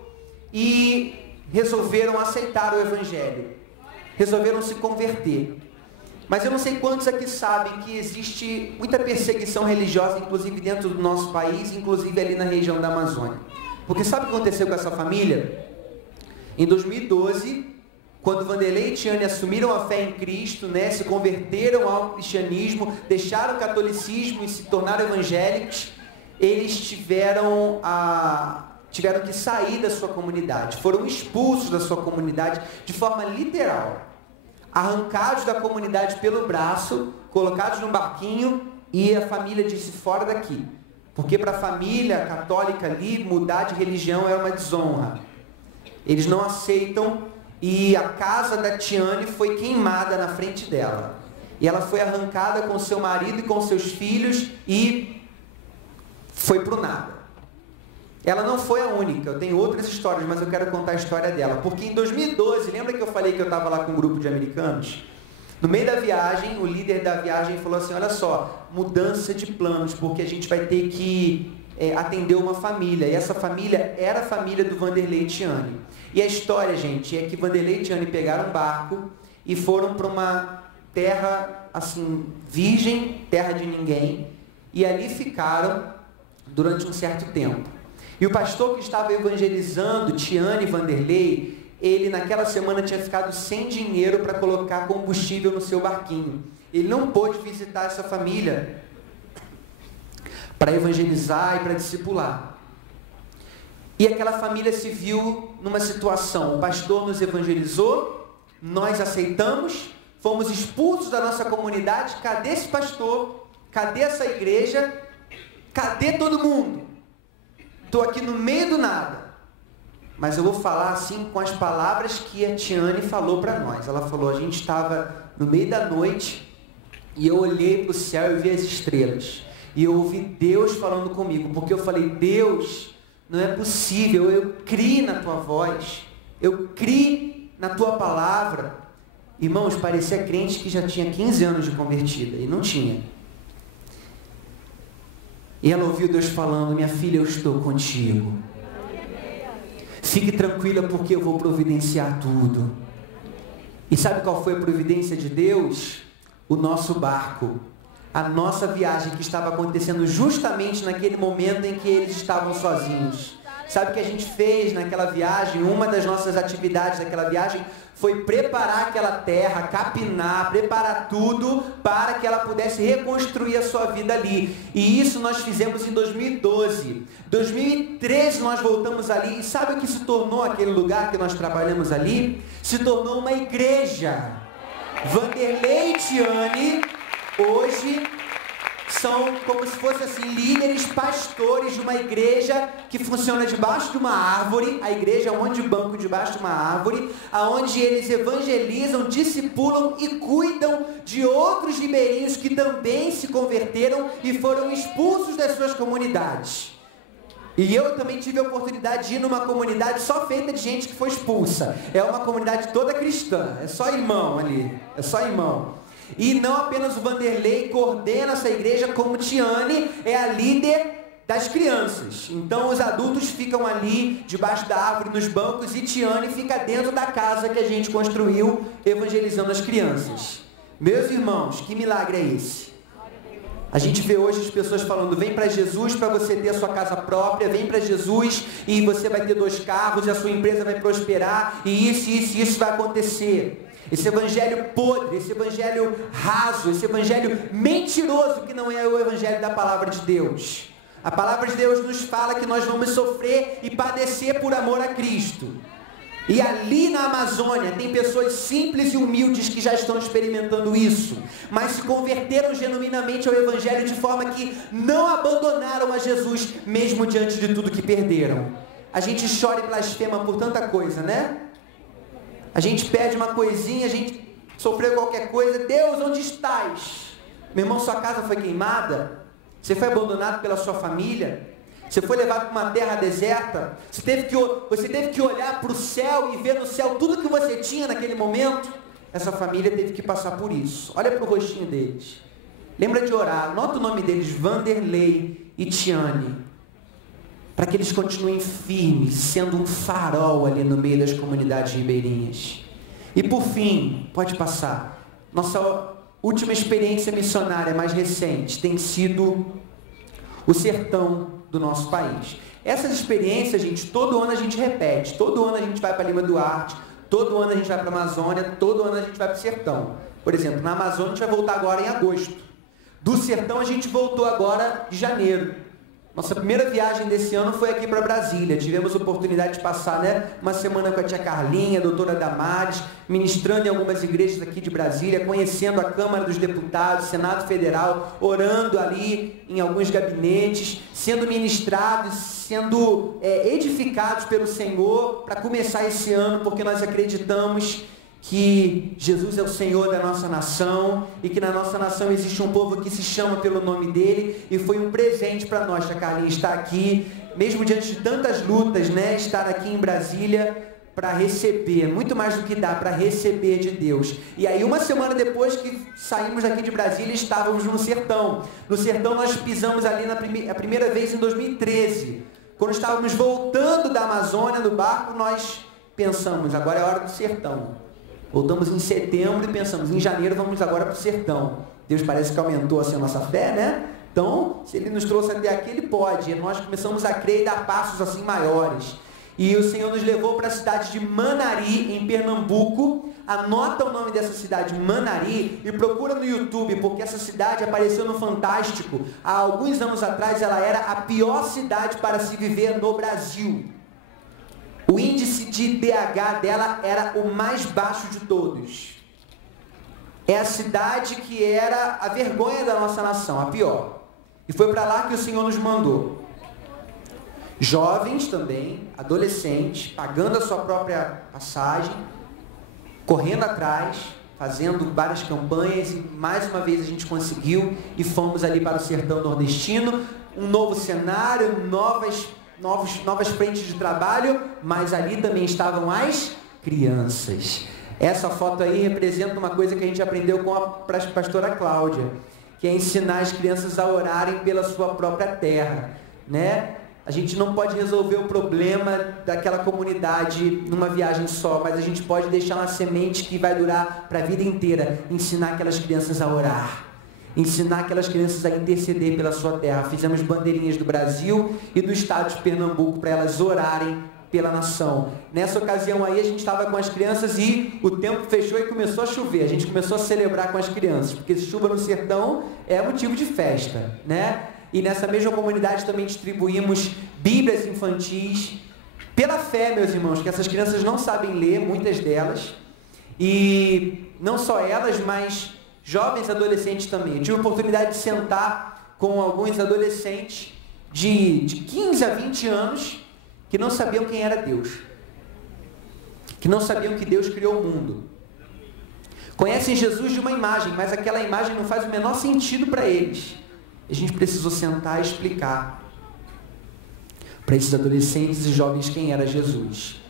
e resolveram aceitar o evangelho, resolveram se converter. Mas eu não sei quantos aqui sabem que existe muita perseguição religiosa, inclusive dentro do nosso país, inclusive ali na região da Amazônia. Porque sabe o que aconteceu com essa família? Em 2012, quando Vanderlei e Tiane assumiram a fé em Cristo, né, se converteram ao cristianismo, deixaram o catolicismo e se tornaram evangélicos, eles tiveram que sair da sua comunidade, foram expulsos da sua comunidade de forma literal, arrancados da comunidade pelo braço, colocados num barquinho, e a família disse: fora daqui, porque para a família católica ali, mudar de religião é uma desonra, eles não aceitam. E a casa da Tiane foi queimada na frente dela, e ela foi arrancada com seu marido e com seus filhos, e foi pro nada. Ela não foi a única, eu tenho outras histórias, mas eu quero contar a história dela, porque em 2012, lembra que eu falei que eu estava lá com um grupo de americanos? No meio da viagem, o líder da viagem falou assim: olha só, mudança de planos, porque a gente vai ter que atender uma família, e essa família era a família do Vanderlei e Tiane. E a história, gente, é que Vanderlei e Tiane pegaram um barco e foram para uma terra, assim, virgem, terra de ninguém, e ali ficaram durante um certo tempo. E o pastor que estava evangelizando Tiane e Vanderlei, ele naquela semana tinha ficado sem dinheiro para colocar combustível no seu barquinho. Ele não pôde visitar essa família para evangelizar e para discipular. E aquela família se viu numa situação: o pastor nos evangelizou, nós aceitamos, fomos expulsos da nossa comunidade, cadê esse pastor? Cadê essa igreja? Cadê todo mundo? Estou aqui no meio do nada. Mas eu vou falar assim com as palavras que a Tiane falou para nós. Ela falou: a gente estava no meio da noite e eu olhei para o céu e vi as estrelas. E eu ouvi Deus falando comigo, porque eu falei: Deus, não é possível, eu criei na tua voz, eu criei na tua palavra. Irmãos, parecia crente que já tinha 15 anos de convertida, e não tinha. E ela ouviu Deus falando: minha filha, eu estou contigo. Fique tranquila porque eu vou providenciar tudo. E sabe qual foi a providência de Deus? O nosso barco. A nossa viagem que estava acontecendo justamente naquele momento em que eles estavam sozinhos. Sabe o que a gente fez naquela viagem? Uma das nossas atividades daquela viagem foi preparar aquela terra, capinar, preparar tudo para que ela pudesse reconstruir a sua vida ali. E isso nós fizemos em 2012. 2013 nós voltamos ali e sabe o que se tornou aquele lugar que nós trabalhamos ali? Se tornou uma igreja. Vanderlei e Tiane hoje são como se fossem assim, líderes, pastores de uma igreja que funciona debaixo de uma árvore. A igreja é um monte de banco debaixo de uma árvore, aonde eles evangelizam, discipulam e cuidam de outros ribeirinhos que também se converteram e foram expulsos das suas comunidades. E eu também tive a oportunidade de ir numa comunidade só feita de gente que foi expulsa. É uma comunidade toda cristã, é só irmão ali, é só irmão. E não apenas o Vanderlei coordena essa igreja, como Tiane é a líder das crianças. Então os adultos ficam ali debaixo da árvore nos bancos e Tiane fica dentro da casa que a gente construiu evangelizando as crianças. Meus irmãos, que milagre é esse? A gente vê hoje as pessoas falando, vem para Jesus para você ter a sua casa própria, vem para Jesus e você vai ter 2 carros e a sua empresa vai prosperar e isso vai acontecer. Esse evangelho podre, esse evangelho raso, esse evangelho mentiroso que não é o evangelho da palavra de Deus. A palavra de Deus nos fala que nós vamos sofrer e padecer por amor a Cristo. E ali na Amazônia tem pessoas simples e humildes que já estão experimentando isso, mas se converteram genuinamente ao evangelho de forma que não abandonaram a Jesus, mesmo diante de tudo que perderam. A gente chora e blasfema por tanta coisa, né? A gente pede uma coisinha, a gente sofreu qualquer coisa. Deus, onde estás? Meu irmão, sua casa foi queimada? Você foi abandonado pela sua família? Você foi levado para uma terra deserta? Você teve que olhar para o céu e ver no céu tudo que você tinha naquele momento? Essa família teve que passar por isso. Olha para o rostinho deles. Lembra de orar. Anota o nome deles, Vanderlei e Tiane. Para que eles continuem firmes, sendo um farol ali no meio das comunidades ribeirinhas. E por fim, pode passar, nossa última experiência missionária mais recente tem sido o sertão do nosso país. Essas experiências, gente, todo ano a gente repete, todo ano a gente vai para Lima Duarte, todo ano a gente vai para a Amazônia, todo ano a gente vai para o sertão. Por exemplo, na Amazônia a gente vai voltar agora em agosto. Do sertão a gente voltou agora em janeiro. Nossa primeira viagem desse ano foi aqui para Brasília. Tivemos a oportunidade de passar, uma semana com a tia Carlinha, a doutora Damares, ministrando em algumas igrejas aqui de Brasília, conhecendo a Câmara dos Deputados, Senado Federal, orando ali em alguns gabinetes, sendo ministrados, sendo edificados pelo Senhor para começar esse ano, porque nós acreditamos que Jesus é o Senhor da nossa nação e que na nossa nação existe um povo que se chama pelo nome dele e foi um presente para nós, tia Carlinha, estar aqui, mesmo diante de tantas lutas, estar aqui em Brasília para receber, muito mais do que dá, para receber de Deus. E aí uma semana depois que saímos daqui de Brasília, estávamos no sertão. No sertão nós pisamos ali a primeira vez em 2013. Quando estávamos voltando da Amazônia, do barco, nós pensamos, agora é a hora do sertão. Voltamos em setembro e pensamos, em janeiro vamos agora para o sertão. Deus parece que aumentou assim a nossa fé, Então, se Ele nos trouxe até aqui, Ele pode. E nós começamos a crer e dar passos assim maiores. E o Senhor nos levou para a cidade de Manari, em Pernambuco. Anota o nome dessa cidade, Manari, e procura no YouTube, porque essa cidade apareceu no Fantástico. Há alguns anos atrás, ela era a pior cidade para se viver no Brasil. O índice de IDH dela era o mais baixo de todos. É a cidade que era a vergonha da nossa nação, a pior. E foi para lá que o Senhor nos mandou. Jovens também, adolescentes, pagando a sua própria passagem, correndo atrás, fazendo várias campanhas, e mais uma vez a gente conseguiu, e fomos ali para o sertão nordestino, um novo cenário, novas frentes de trabalho, mas ali também estavam as crianças. Essa foto aí representa uma coisa que a gente aprendeu com a pastora Cláudia, que é ensinar as crianças a orarem pela sua própria terra, A gente não pode resolver o problema daquela comunidade numa viagem só, mas a gente pode deixar uma semente que vai durar para a vida inteira. Ensinar aquelas crianças a orar. Ensinar aquelas crianças a interceder pela sua terra. Fizemos bandeirinhas do Brasil e do estado de Pernambuco para elas orarem pela nação. Nessa ocasião aí a gente estava com as crianças e o tempo fechou e começou a chover. A gente começou a celebrar com as crianças, porque chuva no sertão é motivo de festa, né? E nessa mesma comunidade também distribuímos Bíblias infantis, pela fé, meus irmãos, que essas crianças não sabem ler, muitas delas, e não só elas, mas jovens adolescentes também. Eu tive a oportunidade de sentar com alguns adolescentes de 15 a 20 anos que não sabiam quem era Deus, que não sabiam que Deus criou o mundo. Conhecem Jesus de uma imagem, mas aquela imagem não faz o menor sentido para eles. A gente precisou sentar e explicar para esses adolescentes e jovens quem era Jesus.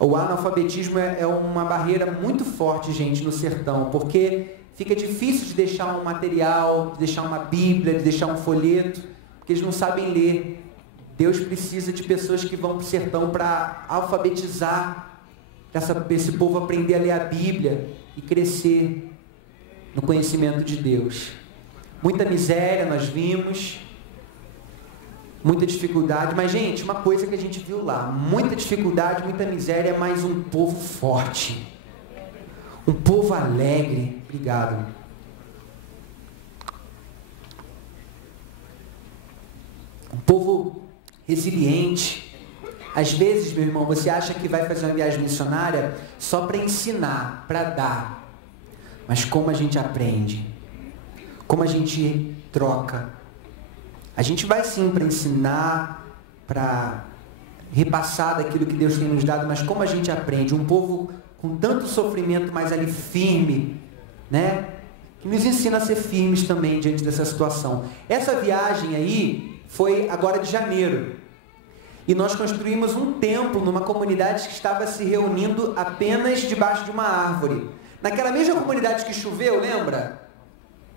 O analfabetismo é uma barreira muito forte, gente, no sertão, porque fica difícil de deixar um material, de deixar uma Bíblia, de deixar um folheto, porque eles não sabem ler. Deus precisa de pessoas que vão para o sertão para alfabetizar esse povo, aprender a ler a Bíblia e crescer no conhecimento de Deus. Muita miséria nós vimos, muita dificuldade, mas gente, uma coisa que a gente viu lá, muita dificuldade, muita miséria, mas um povo forte, um povo alegre. Obrigado. Um povo resiliente. Às vezes, meu irmão, você acha que vai fazer uma viagem missionária só para ensinar, para dar, mas como a gente aprende, como a gente troca. A gente vai sim para ensinar, para repassar daquilo que Deus tem nos dado, mas como a gente aprende? Um povo com tanto sofrimento, mas ali firme, né? Que nos ensina a ser firmes também diante dessa situação. Essa viagem aí foi agora de janeiro. E nós construímos um templo numa comunidade que estava se reunindo apenas debaixo de uma árvore. Naquela mesma comunidade que choveu, lembra?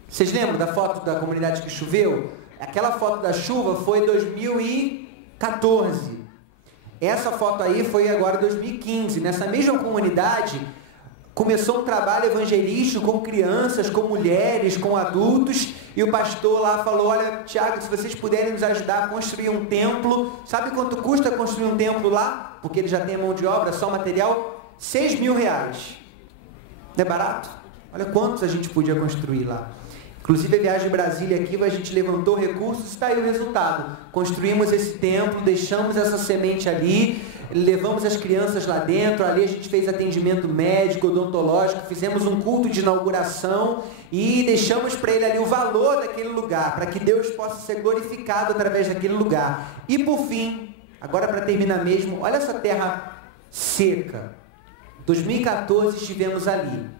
Vocês lembram da foto da comunidade que choveu? Aquela foto da chuva foi em 2014. Essa foto aí foi agora em 2015. Nessa mesma comunidade, começou um trabalho evangelístico com crianças, com mulheres, com adultos. E o pastor lá falou, olha, Tiago, se vocês puderem nos ajudar a construir um templo. Sabe quanto custa construir um templo lá? Porque ele já tem a mão de obra, só material, R$6.000. Não é barato? Olha quantos a gente podia construir lá. Inclusive a viagem de Brasília aqui, a gente levantou recursos e está aí o resultado. Construímos esse templo, deixamos essa semente ali, levamos as crianças lá dentro, ali a gente fez atendimento médico, odontológico, fizemos um culto de inauguração e deixamos para ele ali o valor daquele lugar, para que Deus possa ser glorificado através daquele lugar. E por fim, agora para terminar mesmo, olha essa terra seca. 2014 estivemos ali.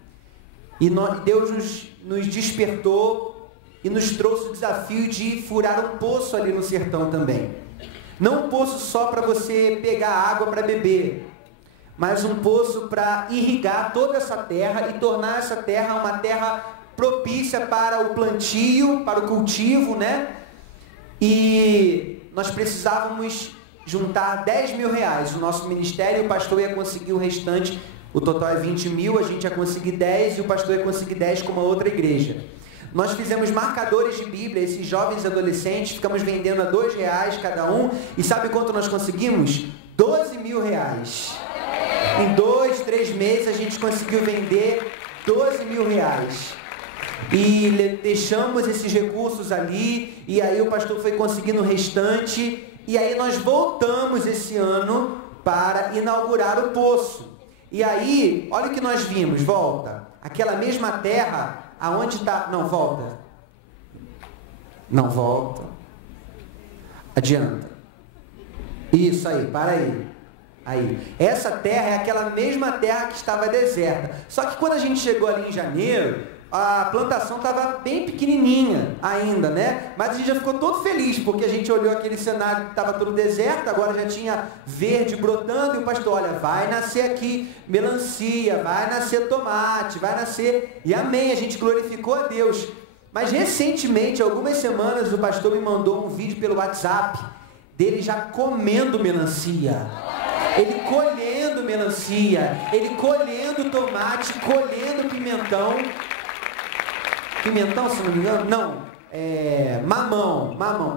E Deus nos despertou e nos trouxe o desafio de furar um poço ali no sertão também. Não um poço só para você pegar água para beber, mas um poço para irrigar toda essa terra e tornar essa terra uma terra propícia para o plantio, para o cultivo, né? E nós precisávamos juntar R$10.000. O nosso ministério, o pastor ia conseguir o restante. O total é 20.000, a gente ia conseguir 10 e o pastor ia conseguir 10 com uma outra igreja. Nós fizemos marcadores de Bíblia, esses jovens adolescentes, ficamos vendendo a R$2 cada um. E sabe quanto nós conseguimos? R$12.000. Em 2, 3 meses a gente conseguiu vender R$12.000. E deixamos esses recursos ali, e aí o pastor foi conseguindo o restante. E aí nós voltamos esse ano para inaugurar o poço. E aí, olha o que nós vimos, volta. Aquela mesma terra, aonde está... Não, volta. Não, volta. Adianta. Isso aí, para aí. Aí. Essa terra é aquela mesma terra que estava deserta. Só que quando a gente chegou ali em janeiro, a plantação estava bem pequenininha ainda, né? Mas a gente já ficou todo feliz, porque a gente olhou aquele cenário que estava todo deserto, agora já tinha verde brotando, e o pastor, olha, vai nascer aqui melancia, vai nascer tomate, vai nascer... E amém, a gente glorificou a Deus. Mas recentemente, algumas semanas, o pastor me mandou um vídeo pelo WhatsApp dele já comendo melancia, ele colhendo melancia, ele colhendo tomate, colhendo pimentão, se não me engano, não,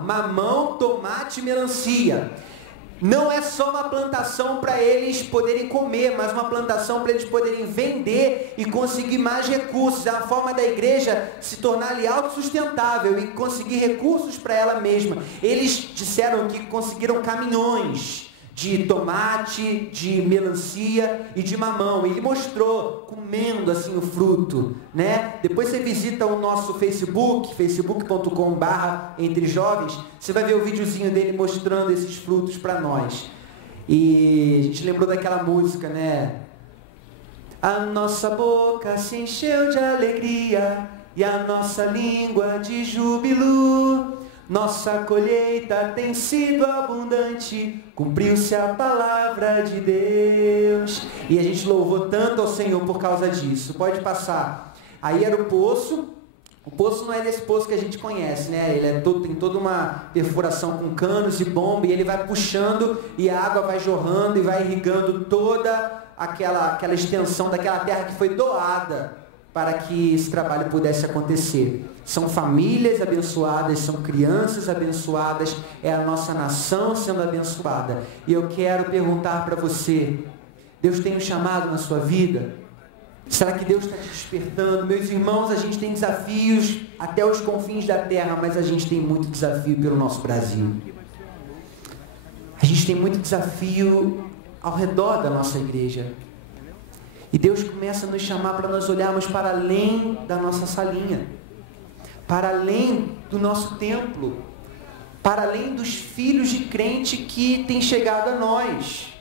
mamão, tomate e melancia. Não é só uma plantação para eles poderem comer, mas uma plantação para eles poderem vender e conseguir mais recursos. É a forma da igreja se tornar ali autossustentável e conseguir recursos para ela mesma. Eles disseram que conseguiram caminhões de tomate, de melancia e de mamão. Ele mostrou comendo assim o fruto, né? Depois você visita o nosso Facebook, facebook.com/entrejovens, você vai ver o videozinho dele mostrando esses frutos para nós. E a gente lembrou daquela música, né? A nossa boca se encheu de alegria e a nossa língua de júbilo. Nossa colheita tem sido abundante, cumpriu-se a palavra de Deus. E a gente louvou tanto ao Senhor por causa disso. Pode passar. Aí era o poço. O poço não é desse poço que a gente conhece, né? Ele tem toda uma perfuração com canos e bomba, e ele vai puxando e a água vai jorrando e vai irrigando toda aquela extensão daquela terra que foi doada para que esse trabalho pudesse acontecer. São famílias abençoadas, são crianças abençoadas, é a nossa nação sendo abençoada. E eu quero perguntar para você, Deus tem um chamado na sua vida? Será que Deus está te despertando? Meus irmãos, a gente tem desafios até os confins da terra, mas a gente tem muito desafio pelo nosso Brasil. A gente tem muito desafio ao redor da nossa igreja. E Deus começa a nos chamar para nós olharmos para além da nossa salinha, para além do nosso templo, para além dos filhos de crente que têm chegado a nós.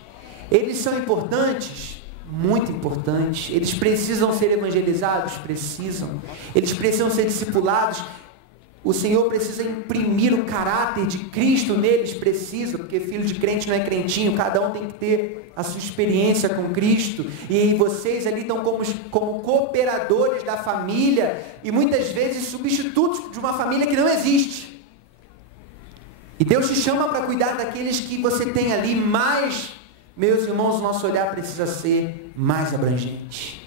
Eles são importantes, muito importantes. Eles precisam ser evangelizados? Precisam. Eles precisam ser discipulados? O Senhor precisa imprimir o caráter de Cristo neles? Precisa, porque filho de crente não é crentinho, cada um tem que ter a sua experiência com Cristo, e vocês ali estão como cooperadores da família, e muitas vezes substitutos de uma família que não existe. E Deus te chama para cuidar daqueles que você tem ali, mas, meus irmãos, o nosso olhar precisa ser mais abrangente.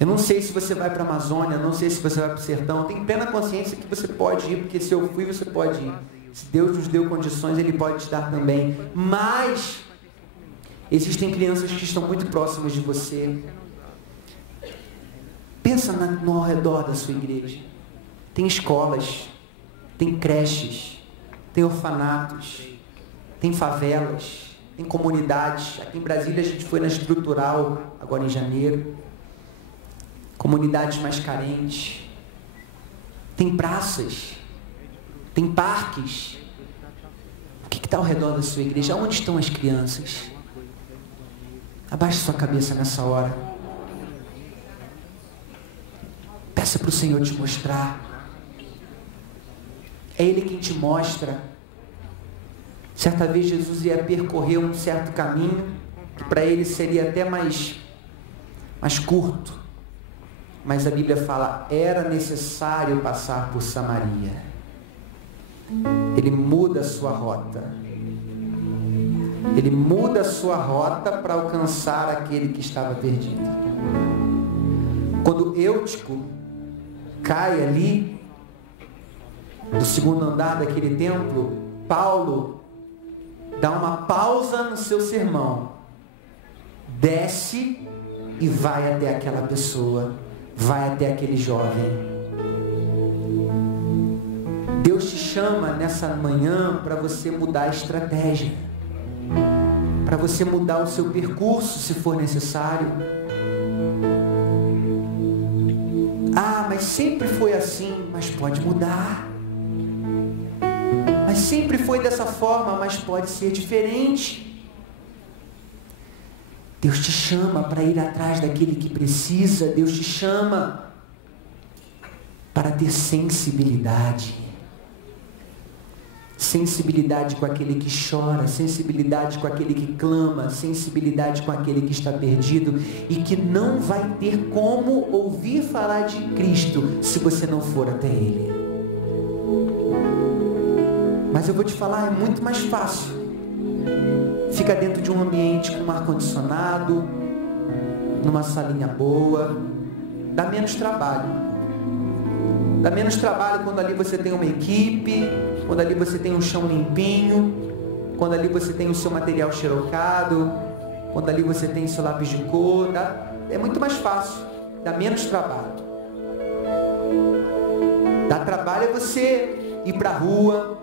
Eu não sei se você vai para a Amazônia, não sei se você vai para o sertão, tem plena consciência que você pode ir, porque se eu fui, você pode ir. Se Deus nos deu condições, Ele pode te dar também. Mas existem crianças que estão muito próximas de você. Pensa no redor da sua igreja. Tem escolas, tem creches, tem orfanatos, tem favelas, tem comunidades. Aqui em Brasília a gente foi na Estrutural, agora em janeiro. Comunidades mais carentes, tem praças, tem parques. O que está ao redor da sua igreja? Onde estão as crianças? Abaixe sua cabeça nessa hora. Peça para o Senhor te mostrar. É Ele quem te mostra. Certa vez Jesus ia percorrer um certo caminho, que para ele seria até mais curto. Mas a Bíblia fala, era necessário passar por Samaria. Ele muda a sua rota. Ele muda a sua rota para alcançar aquele que estava perdido. Quando Eutico cai ali, do segundo andar daquele templo, Paulo dá uma pausa no seu sermão, desce e vai até aquela pessoa, vai até aquele jovem. Deus te chama nessa manhã para você mudar a estratégia, para você mudar o seu percurso se for necessário. Ah, mas sempre foi assim, mas pode mudar. Mas sempre foi dessa forma, mas pode ser diferente. Deus te chama para ir atrás daquele que precisa. Deus te chama para ter sensibilidade. Sensibilidade com aquele que chora, sensibilidade com aquele que clama, sensibilidade com aquele que está perdido e que não vai ter como ouvir falar de Cristo se você não for até Ele. Mas eu vou te falar, é muito mais fácil. Fica dentro de um ambiente com um ar-condicionado, numa salinha boa, dá menos trabalho. Dá menos trabalho quando ali você tem uma equipe, quando ali você tem um chão limpinho, quando ali você tem o seu material xerocado, quando ali você tem seu lápis de cor, é muito mais fácil, dá menos trabalho. Dá trabalho você ir para a rua,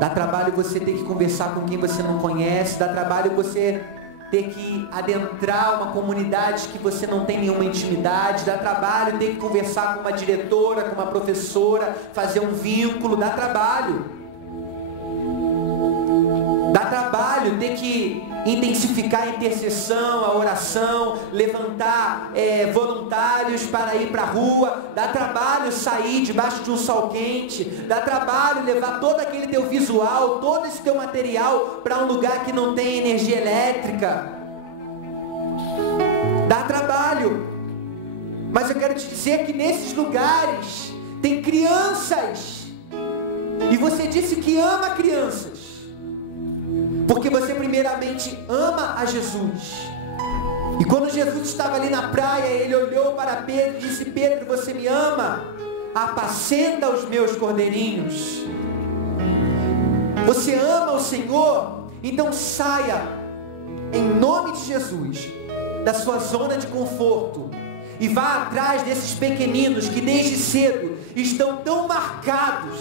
dá trabalho você ter que conversar com quem você não conhece, dá trabalho você ter que adentrar uma comunidade que você não tem nenhuma intimidade, dá trabalho ter que conversar com uma diretora, com uma professora, fazer um vínculo, dá trabalho. Dá trabalho ter que intensificar a intercessão, a oração, levantar voluntários para ir para a rua, dá trabalho sair debaixo de um sol quente, dá trabalho levar todo aquele teu visual, todo esse teu material para um lugar que não tem energia elétrica, dá trabalho. Mas eu quero te dizer que nesses lugares tem crianças, e você disse que ama crianças, porque você primeiramente ama a Jesus. E quando Jesus estava ali na praia, ele olhou para Pedro e disse: Pedro, você me ama? Apacenta os meus cordeirinhos. Você ama o Senhor? Então saia, em nome de Jesus, da sua zona de conforto e vá atrás desses pequeninos que desde cedo estão tão marcados,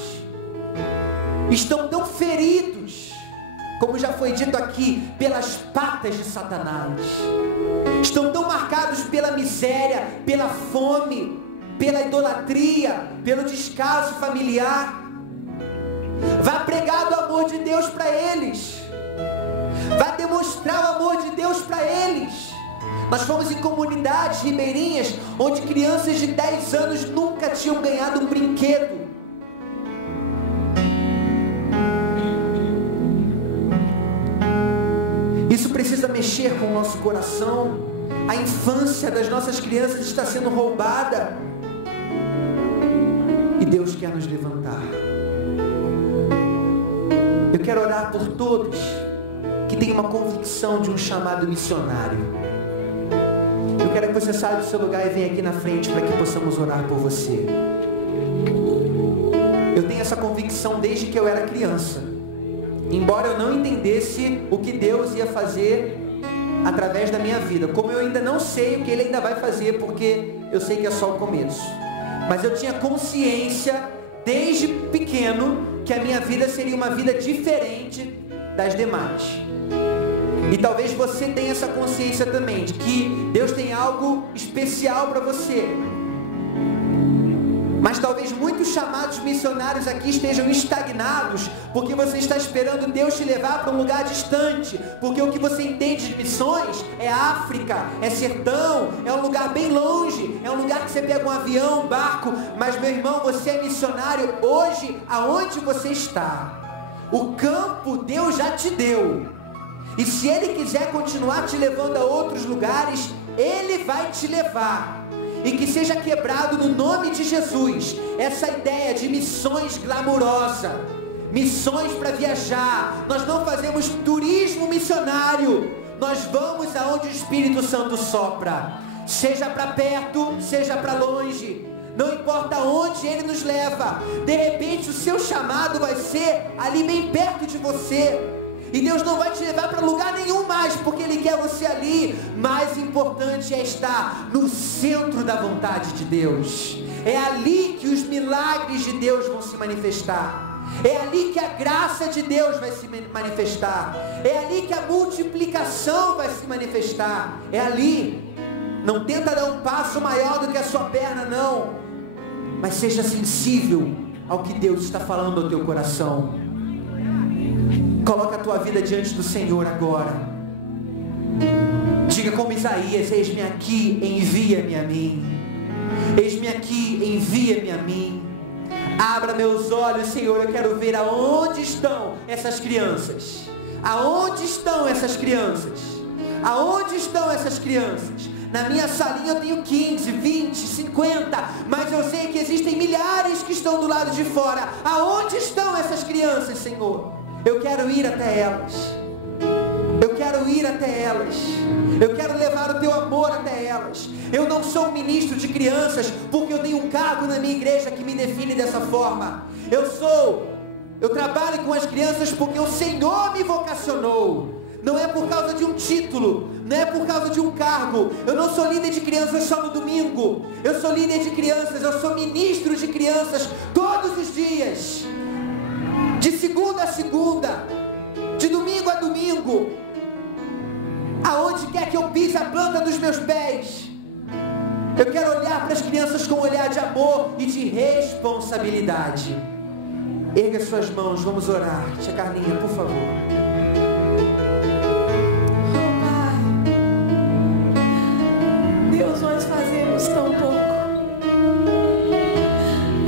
estão tão feridos, como já foi dito aqui, pelas patas de Satanás. Estão tão marcados pela miséria, pela fome, pela idolatria, pelo descaso familiar. Vá pregar do amor de Deus para eles. Vá demonstrar o amor de Deus para eles. Nós fomos em comunidades ribeirinhas onde crianças de 10 anos nunca tinham ganhado um brinquedo. Isso precisa mexer com o nosso coração. A infância das nossas crianças está sendo roubada. E Deus quer nos levantar. Eu quero orar por todos que têm uma convicção de um chamado missionário. Eu quero que você saia do seu lugar e venha aqui na frente para que possamos orar por você. Eu tenho essa convicção desde que eu era criança. Embora eu não entendesse o que Deus ia fazer através da minha vida, como eu ainda não sei o que Ele ainda vai fazer, porque eu sei que é só o começo. Mas eu tinha consciência desde pequeno que a minha vida seria uma vida diferente das demais. E talvez você tenha essa consciência também de que Deus tem algo especial para você. Mas talvez muitos chamados missionários aqui estejam estagnados, porque você está esperando Deus te levar para um lugar distante, porque o que você entende de missões é África, é sertão, é um lugar bem longe, é um lugar que você pega um avião, um barco. Mas meu irmão, você é missionário hoje aonde você está. O campo Deus já te deu, e se Ele quiser continuar te levando a outros lugares, Ele vai te levar. E que seja quebrado no nome de Jesus essa ideia de missões glamurosa, missões para viajar. Nós não fazemos turismo missionário, nós vamos aonde o Espírito Santo sopra, seja para perto, seja para longe, não importa onde Ele nos leva. De repente o seu chamado vai ser ali bem perto de você, e Deus não vai te levar para lugar nenhum mais, porque Ele quer você ali. Mais importante é estar no centro da vontade de Deus. É ali que os milagres de Deus vão se manifestar. É ali que a graça de Deus vai se manifestar. É ali que a multiplicação vai se manifestar. É ali. Não tenta dar um passo maior do que a sua perna, não. Mas seja sensível ao que Deus está falando ao teu coração. Coloca a tua vida diante do Senhor agora. Diga como Isaías: eis-me aqui, envia-me a mim. Eis-me aqui, envia-me a mim. Abra meus olhos, Senhor, eu quero ver aonde estão essas crianças. Aonde estão essas crianças? Aonde estão essas crianças? Na minha salinha eu tenho 15, 20, 50, mas eu sei que existem milhares que estão estão do lado de fora. Aonde estão essas crianças, Senhor? Eu quero ir até elas. Eu quero ir até elas. Eu quero levar o teu amor até elas. Eu não sou um ministro de crianças porque eu tenho um cargo na minha igreja que me define dessa forma. Eu trabalho com as crianças porque o Senhor me vocacionou. Não é por causa de um título, não é por causa de um cargo. Eu não sou líder de crianças só no domingo. Eu sou líder de crianças, eu sou ministro de crianças todos os dias. De segunda a segunda, de domingo a domingo. Aonde quer que eu pise a planta dos meus pés, eu quero olhar para as crianças com um olhar de amor e de responsabilidade. Erga suas mãos, vamos orar. Tia Carlinha, por favor. Deus, nós fazemos tão pouco.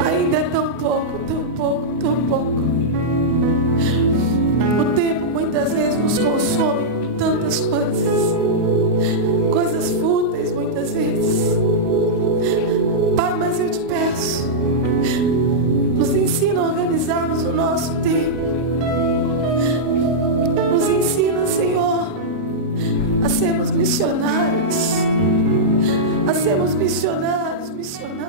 Ainda é tão pouco, tão pouco, tão pouco. O tempo muitas vezes nos consome com tantas coisas. Coisas fúteis muitas vezes. Pai, mas eu te peço, nos ensina a organizarmos o nosso tempo. Nos ensina, Senhor, a sermos missionários. A sermos missionários, missionários.